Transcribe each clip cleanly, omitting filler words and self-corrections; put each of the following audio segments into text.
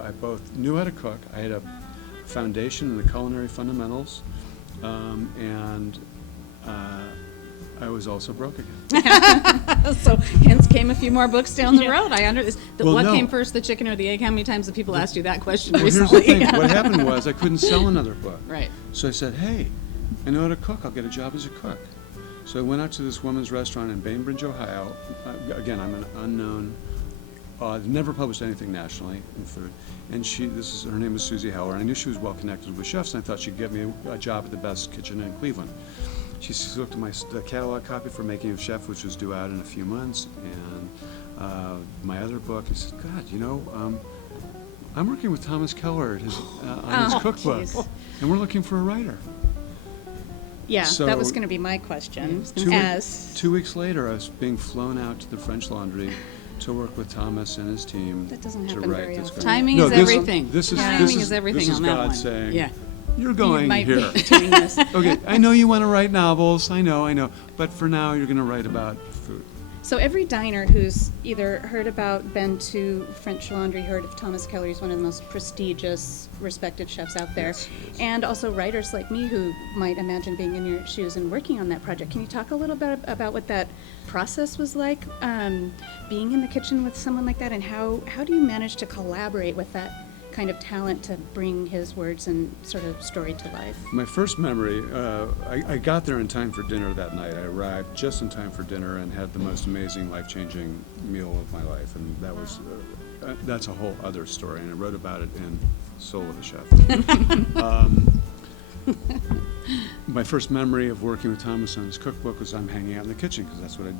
I both knew how to cook. I had a foundation in the culinary fundamentals, and I was also broke again. So hence came a few more books down the road. Well, what no. came first, the chicken or the egg? How many times have people asked you that question Well, here's recently? the thing. What happened was I couldn't sell another book. Right. So I said, hey, I know how to cook. I'll get a job as a cook. So I went out to this woman's restaurant in Bainbridge, Ohio. Again, I'm an unknown. I've never published anything nationally in food. And her name is Susie Heller. I knew she was well connected with chefs, and I thought she'd get me a job at the best kitchen in Cleveland. She looked at the catalog copy for Making of Chef, which was due out in a few months, and my other book. He said, God, I'm working with Thomas Keller at on his cookbook, and we're looking for a writer. Yeah, So, that was going to be my question. 2 weeks later, I was being flown out to the French Laundry to work with Thomas and his team That doesn't to happen write very this often. book. Timing No, is this- everything. This is Timing is everything this is on that God one. saying, Yeah. you're going might here. be doing this. Okay, I know you want to write novels. I know. But for now, you're going to write about food. So every diner who's either been to French Laundry, heard of Thomas Keller, he's one of the most prestigious, respected chefs out there, Yes, yes. and also writers like me who might imagine being in your shoes and working on that project. Can you talk a little bit about what that process was like, being in the kitchen with someone like that, and how do you manage to collaborate with that kind of talent to bring his words and sort of story to life? My first memory, I got there in time for dinner that night. I arrived just in time for dinner and had the most amazing, life-changing meal of my life. And that's a whole other story, and I wrote about it in Soul of a Chef. My first memory of working with Thomas on his cookbook was I'm hanging out in the kitchen, because that's what I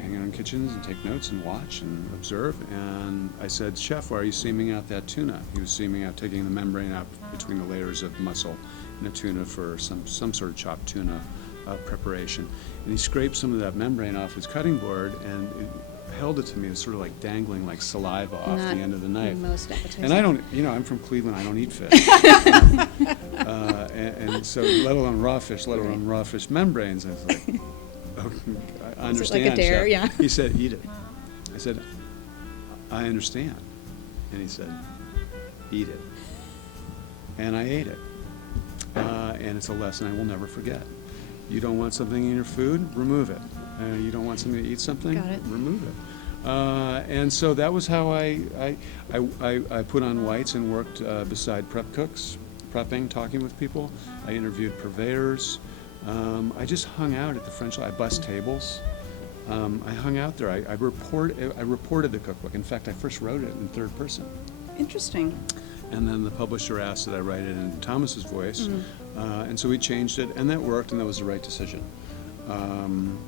hang out in kitchens and take notes and watch and observe. And I said, Chef, why are you seaming out that tuna? He was seaming out, taking the membrane out between the layers of muscle in a tuna for some sort of chopped tuna preparation. And he scraped some of that membrane off his cutting board and held it to me. It was sort of like dangling like saliva off the end of the knife. Most appetizing. And I don't, I'm from Cleveland, I don't eat fish. And so, let alone raw fish membranes. I was like, okay, I understand. like a dare? Chef. Yeah. He said, eat it. I said, I understand. And he said, eat it. And I ate it. And it's a lesson I will never forget. You don't want something in your food? Remove it. You don't want somebody to eat something? Got it. Remove it. And so that was how I put on whites and worked beside prep cooks, prepping, talking with people. I interviewed purveyors. I just hung out at the French. I bussed tables. I hung out there. I reported the cookbook. In fact, I first wrote it in third person. Interesting. And then the publisher asked that I write it in Thomas's voice. And so we changed it, and that worked, and that was the right decision. And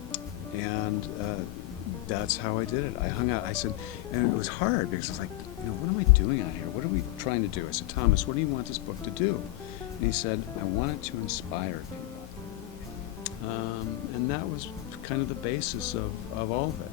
that's how I did it. I hung out. I said, and it was hard because I was like, what am I doing out here? What are we trying to do? I said, Thomas, what do you want this book to do? And he said, I want it to inspire people. And that was kind of the basis of all of it.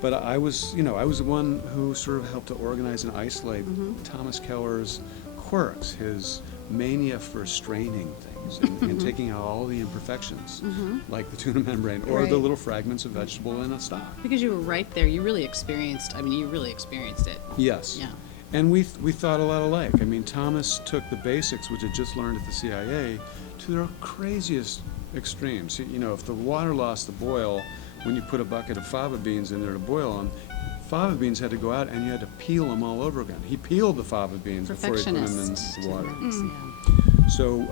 But I was the one who sort of helped to organize and isolate Thomas Keller's quirks, his mania for straining things and taking out all the imperfections, like the tuna membrane or the little fragments of vegetable in a stock. Because you were right there, you really experienced it. Yes. Yeah. And we thought a lot alike. I mean, Thomas took the basics, which I just learned at the CIA, to their craziest extremes. If the water lost the boil, when you put a bucket of fava beans in there to boil them, fava beans had to go out and you had to peel them all over again. He peeled the fava beans before he put them in the water. So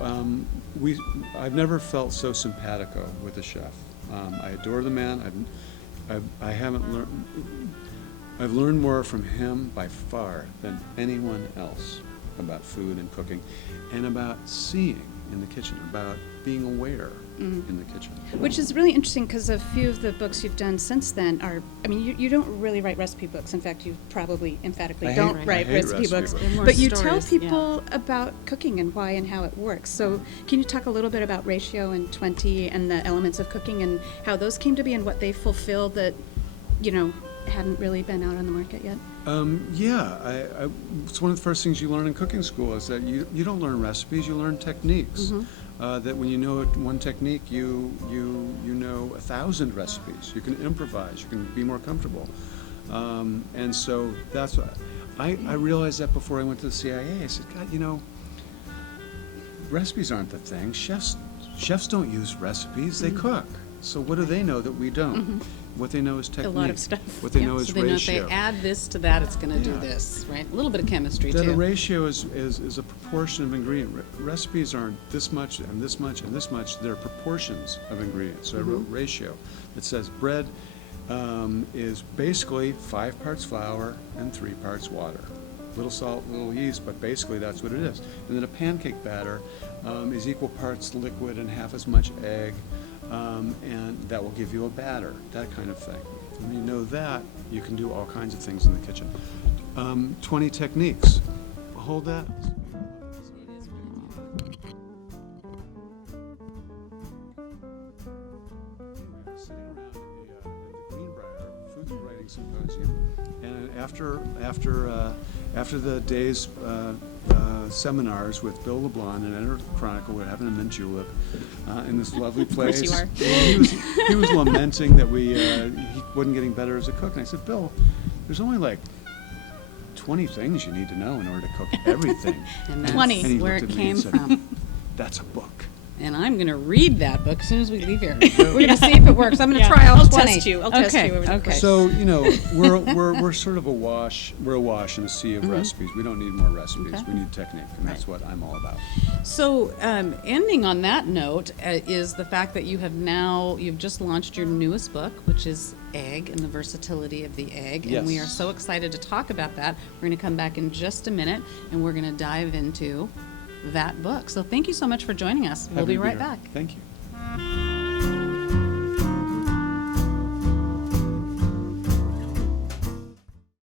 I've never felt so simpatico with a chef. I adore the man. I've learned more from him by far than anyone else about food and cooking, and about seeing in the kitchen, about being aware in the kitchen. Which is really interesting because a few of the books you've done since then you don't really write recipe books. In fact, you probably emphatically don't write recipe books. But you tell people about cooking and why and how it works. So can you talk a little bit about Ratio and 20 and the elements of cooking and how those came to be and what they fulfill that, hadn't really been out on the market yet? It's one of the first things you learn in cooking school is that you don't learn recipes, you learn techniques. That when you know one technique, you know 1,000 recipes. You can improvise, you can be more comfortable. And so that's what I realized that before I went to the CIA. I said, God, recipes aren't the thing. Chefs don't use recipes, they cook. So what do they know that we don't? What they know is technique. A lot of stuff. What they know is So they know if ratio. they add this to that, it's gonna do Yeah. this, right? A little bit of chemistry That too. a ratio is a proportion of ingredient. Recipes aren't this much and this much and this much. They're proportions of ingredients. So I wrote ratio. It says bread is basically 5 parts flour and 3 parts water. Little salt, little yeast, but basically that's what it is. And then a pancake batter is equal parts liquid and half as much egg, and that will give you a batter, that kind of thing. When you know that, you can do all kinds of things in the kitchen. 20 techniques. Hold that. Sitting around at the Greenbrier Food Writing Symposium, and after the day's seminars with Bill LeBlanc and Editor Chronicle, we're having him in Julep in this lovely place. you are. And he was lamenting that he wasn't getting better as a cook, and I said, Bill, there's only like 20 things you need to know in order to cook everything. And that's 20. And he where looked it at me and came said, from. That's a book. And I'm gonna read that book as soon as we leave here. go. We're gonna see if it works. I'm gonna try all I'll 20. test you. I'll test you over the Okay. course. So, we're sort of awash. We're awash in a sea of recipes. We don't need more recipes. Okay. We need technique, and that's what I'm all about. So, ending on that note is the fact that you've just launched your newest book, which is Egg and the Versatility of the Egg. And we are Yes. so excited to talk about that. We're going to come back in just a minute and we're going to dive into that book. So thank you so much for joining us. We'll Happy be to right here. back. Thank you.